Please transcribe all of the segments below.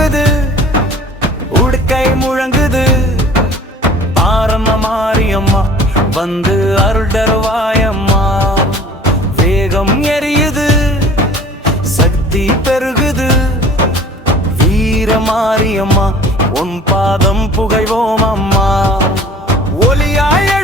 முழங்குது. உடுக்கை முழங்குது. ஆரம்ப மாரியம்மா வந்து அருள் தருவாயம்மா. வேகம் எரியுது. சக்தி பெருகுது. வீர மாரியம்மா உன் பாதம் புகைவோம் அம்மா. ஒலியாய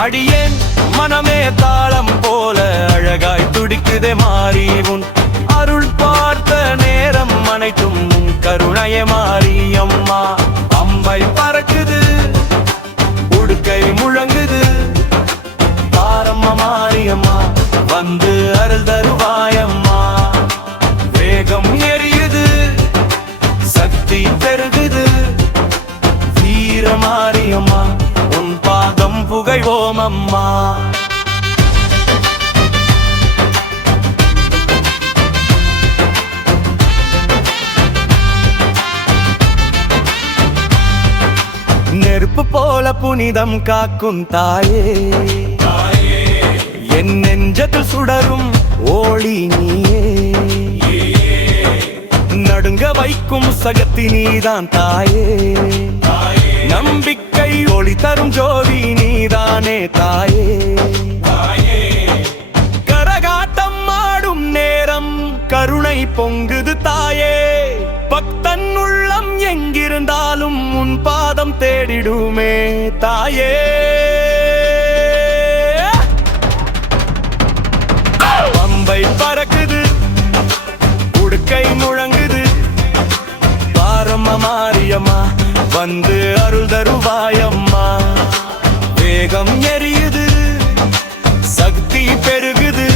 அடியேன் மனமே தாளம் போல அழகாய் துடிக்குதே மாறி உன் அருள் பார்த்த நேரம் அனைத்தும் உன் கருணைய மாறி அம்மா. அம்பை பறக்குது உடுக்கை முழங்குது. பாரம்மா மாரியம்மா வந்து புகழ்வோம் அம்மா நெருப்பு போல புனிதம் காக்கும் தாயே. என் நெஞ்சத்தில் சுடரும் ஓழி நீயே. நடுங்க வைக்கும் சகத்தி நீதான் தாயே. நம்பிக்கை ஒளி தரும் ஜோதி நீதானே தாயே? கரகாட்டம் ஆடும் நேரம் கருணை பொங்குது தாயே. பக்தன் உள்ளம் எங்கிருந்தாலும் உன் பாதம் தேடிடுமே தாயே. பம்பை பறக்குது உடுக்கை முழங்குது. பாரம்மா மாரியம்மா வந்து அருள் தருவாயம்மா. வேகம் எரியுது. சக்தி பெருகுது.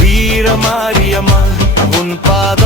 வீரமாரியம்மா உன் பாத